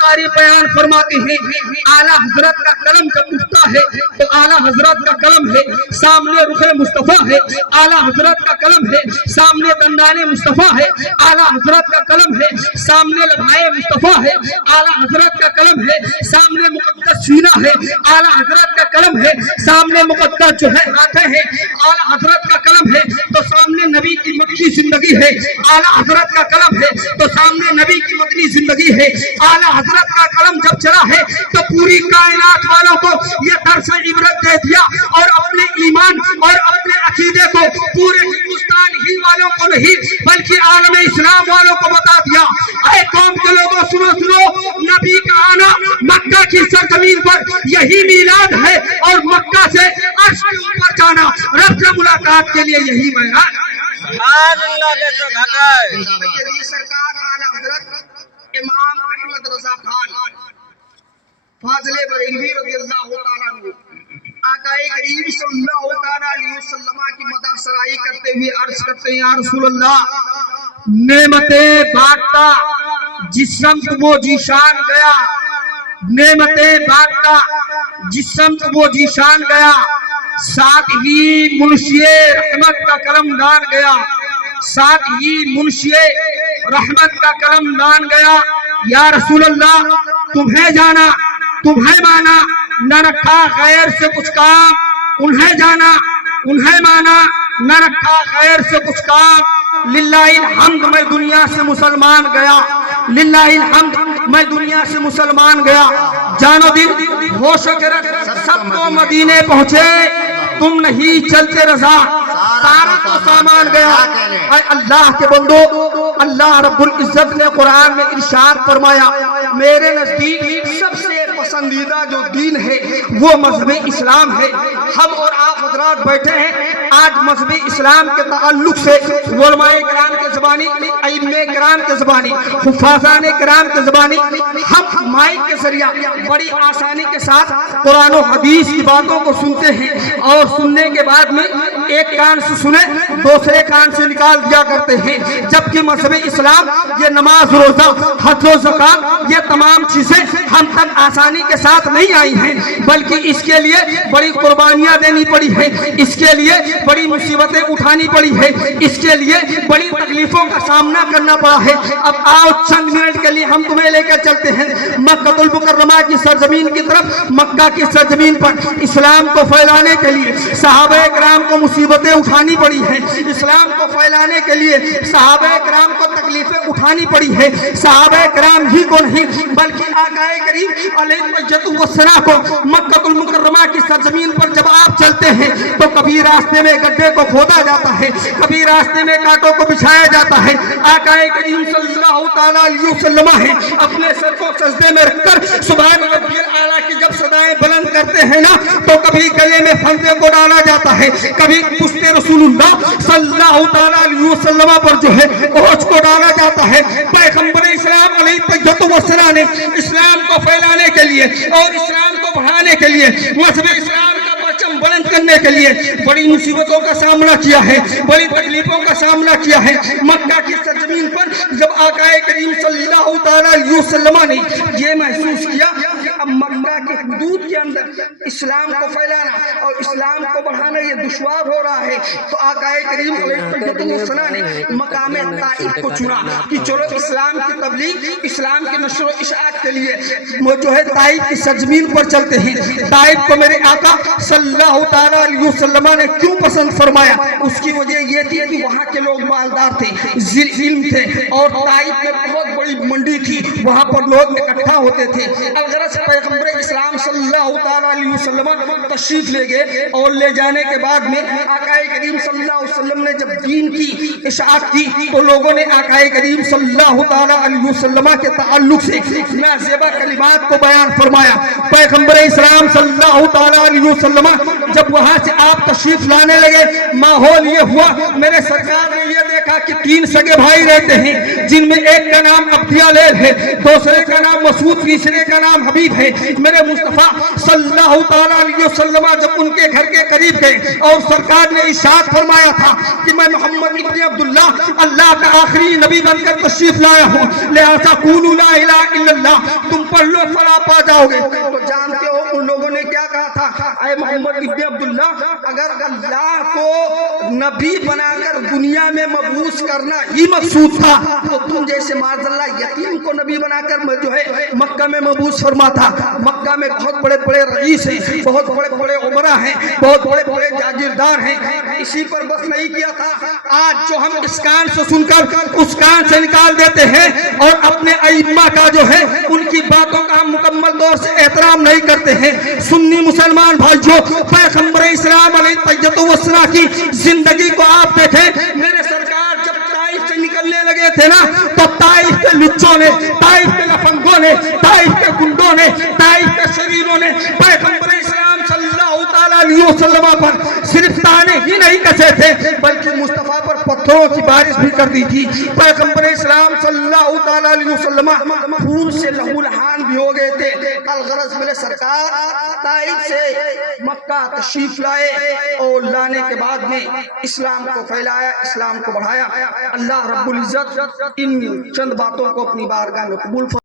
कारी बयान फरमाते हैं, आला हजरत का कलम जब उठता है तो आला हजरत का कलम है, सामने रुखे मुस्तफा है, आला हजरत का कलम है, सामने दंदाने मुस्तफा है, आला हजरत का कलम है, सामने लभाए मुस्तफा है, आला हजरत का कलम है, सामने मुकद्दस सीना है, आला हजरत का कलम है, सामने मुकद्दस जो है हाथे हैं, आला हजरत का कलम है तो सामने नबी की मक्की जिंदगी है, आला हजरत का कलम है तो सामने नबी की मदनी जिंदगी है। आला हजरत का कलम जब चला है तो पूरी कायनात वालों को यह दर्स इबरत दे दिया और अपने ईमान और अपने अकीदे को पूरे हिंदुस्तान ही वालों को नहीं बल्कि आलम इस्लाम वालों को बता दिया। ऐ कौम के लोगों सुनो सुनो, नबी का आना मक्का की सरजमीन पर यही मीलाद है और मक्का से अर्श के ऊपर जाना रब से मुलाकात के लिए यही मैदान। सरकार आला हजरत इमाम अहमद रजा खान फाज़िले बरेलवी रज़ियल्लाहु ताला अन्हु आकाए करीम सल्लल्लाहु ताला अलैहि वसल्लम की मदह सराई करते हुए अर्ज करते हैं, या रसूल अल्लाह, नेमते बांटता जिस समत वो जीशान गया, नेमते बांटता जिस समत वो जीशान गया, साथ ही मुंशिए रहमत का कलम दान गया, साथ ही मुंशिए रहमत का कलम दान गया। या रसूल अल्लाह, तुम्हें जाना तुम्हें माना, न रखा गैर से कुछ काम, उन्हें जाना उन्हें माना, न रखा गैर से कुछ काम। लिल्लाहिल हम्द, मैं दुनिया से मुसलमान गया, लिल्लाहिल हम्द, मैं दुनिया से मुसलमान गया। जानो दिल होश के सब तो मदीने पहुंचे, तुम नहीं चलते रजा, सारा तो सामान गया। अल्लाह के बंदो, अल्लाह रब्बुल इज्जत ने कुरान में इरशाद फरमाया, मेरे नजदीक सबसे पसंदीदा जो दीन है वो मजहब इस्लाम है। हम और आप हजरात बैठे हैं आज मजहब इस्लाम के ताल्लुक से उलमाए किराम के ज़बानी, अइम्मे किराम के ज़बानी, हुफ़ाज़ाने किराम के ज़बानी हम माइक के जरिया बड़ी आसानी के साथ कुरान और हदीस की बातों को सुनते हैं और सुनने के बाद में एक कान से सुने दूसरे कान से निकाल दिया करते हैं। जबकि मजहब इस्लाम ये नमाज, रोजा, हज और ज़कात ये तमाम चीजें हम तक आसानी के साथ नहीं आई हैं, बल्कि इसके लिए बड़ी कुर्बानियां देनी पड़ी है, इसके लिए बड़ी मुसीबतें उठानी पड़ी है, इसके लिए बड़ी तकलीफों का सामना करना पड़ा है। अब आओ चंद मिनट के लिए हम तुम्हें लेकर चलते हैं मक्कातुल मुकर्रमा की सरजमीन की तरफ। मक्का की सरजमीन पर इस्लाम को फैलाने के लिए सहाबा किराम को मुसीबतें उठानी पड़ी है, इस्लाम को फैलाने के लिए सहाबा किराम को तकलीफें उठानी पड़ी है। सहाबा किराम ही को नहीं बल्कि आकाए करीम अलैहिस्सलाम को मक्कातुल मुकर्रमा की सरजमीन पर जब आप चलते हैं तो कभी रास्ते में गड्ढे को खोदा जाता है, कभी रास्ते में कांटों को बिछाया जाता है। आकाए करीम सल्लल्लाहु ताला अलैहि वसल्लम है अपने सर को सजदे में रखकर सुभान रब्बियल आला की जब सदाएं बुलंद करते हैं ना, तो कभी गले में फंदे को डाला जाता है, कभी पुश्ते रसूलुल्लाह सल्लल्लाहु ताला अलैहि वसल्लम पर जो है ओझ को डाला जाता है। पैगंबर इस्लाम अलैहिस्सलाम ने इस्लाम को फैलाने के लिए और इस्लाम को बढ़ाने के लिए, मजहब इस्लाम का परचम बुलंद करने के लिए बड़ी मुसीबतों का सामना किया है, बड़ी तकलीफों का सामना किया है। मक्का की सरजमीन पर जब आकाए करीम सल्लल्लाहु ताला अलैहि वसल्लम ने ये महसूस किया कि अब मक्का के हुदूद के अंदर इस्लाम को फैलाना और इस्लाम को बढ़ाना ये दुश्वार हो रहा है, तो आकाए करीम अलैहिस्सलाम ने मकाम ताइफ को चुना कि चलो इस्लाम की तबलीग, इस्लाम की नशर व इशाअत के लिए वो जो है ताइफ की सरजमीन पर चलते हैं। ताइफ को मेरे आका सल्लल्लाहु ताला अलैहि वसल्लम ने क्यों पसंद फरमाया? उसकी वजह ये थी कि वहाँ के लोग मालदार थे, इल्म थे और ताइफ में बहुत बड़ी मंडी थी, वहाँ पर लोग इकट्ठा होते थे। अगर पैगंबर इस्लाम सल्लल्लाहु ताला अलैहि वसल्लम तशरीफ ले गए और ले जाने के बाद में आकाए करीम सल्लल्लाहु अलैहि वसल्लम ने जब दीन की इशाअत की तो लोगों ने आकाए करीम सल्लल्लाहु ताला अलैहि वसल्लम के ताल्लुक से नाज़ेबा कलिमात को बयान फरमाया। पैगंबर इस्लाम सल्लल्लाहु ताला अलैहि वसल्लम جب وہاں سے آپ تشریف لانے لگے ماحول یہ ہوا، میرے سرکار نے یہ دیکھا کہ 3 سگے بھائی رہتے ہیں، جن میں ایک کا نام عبداللہ ہے، دوسرے کا نام مسعود، تیسرے کا نام حبیب ہے۔ میرے مصطفیٰ صلی اللہ تعالیٰ علیہ وسلم جب ان کے گھر کے قریب گئے اور سرکار نے ارشاد فرمایا تھا کہ میں محمد ابن عبداللہ اللہ کا آخری نبی بن کر تشریف لایا ہوں، لہذا قولوا لا الہ الا اللہ، تم پڑھ لو فلاح پا جاؤ گے۔ تو جانتے ہو ان لوگوں نے کیا کہا تھا؟ اے محمد ابن عبداللہ، اگر اللہ کو نبی بنا کر دنیا میں مبعوث کرنا ہی مقصود تھا تو تم جیسے معاذ اللہ یتیم کو نبی بنا کر جو ہے مکہ میں مبعوث فرما تھا۔ مکہ میں بہت بڑے بڑے رئیس ہیں، بہت بڑے بڑے عمرہ ہیں، بہت بڑے بڑے جاگیردار ہیں، اسی پر بس نہیں کیا تھا۔ آج جو ہم اس کان سے سن کر اس کان سے نکال دیتے ہیں اور اپنے ائمہ کا جو ہے ان کی باتوں کا ہم مکمل طور سے احترام نہیں کرتے ہیں۔ سنی مسلمان بھائیوں، پیغمبر اسلام علیہ طیبۃ والسلام کی زندگی کو آپ دیکھیں، میرے سرکار جب طائف سے نکلنے لگے تھے نا تو طائف کے لچوں نے، طائف کے لفنگوں نے، طائف کے گنڈوں نے، طائف کے شریروں نے پیغمبر اسلام صلی اللہ تعالیٰ علیہ وسلم پر صرف تانے ہی نہیں کسے تھے بلکہ مصطفیٰ پر پتھروں کی بارش بھی کر دی تھی۔ پیغمبر اسلام صلی اللہ تعالیٰ علیہ وسلم خون سے لہو لہان بھی ہو گئے تھے۔ الغرض میرے سرکار طائف سے مکہ تشریف لائے اور لانے کے بعد میں اسلام کو پھیلایا، اسلام کو بڑھایا۔ اللہ رب العزت ان چند باتوں کو اپنی بارگاہ میں قبول فرمائے۔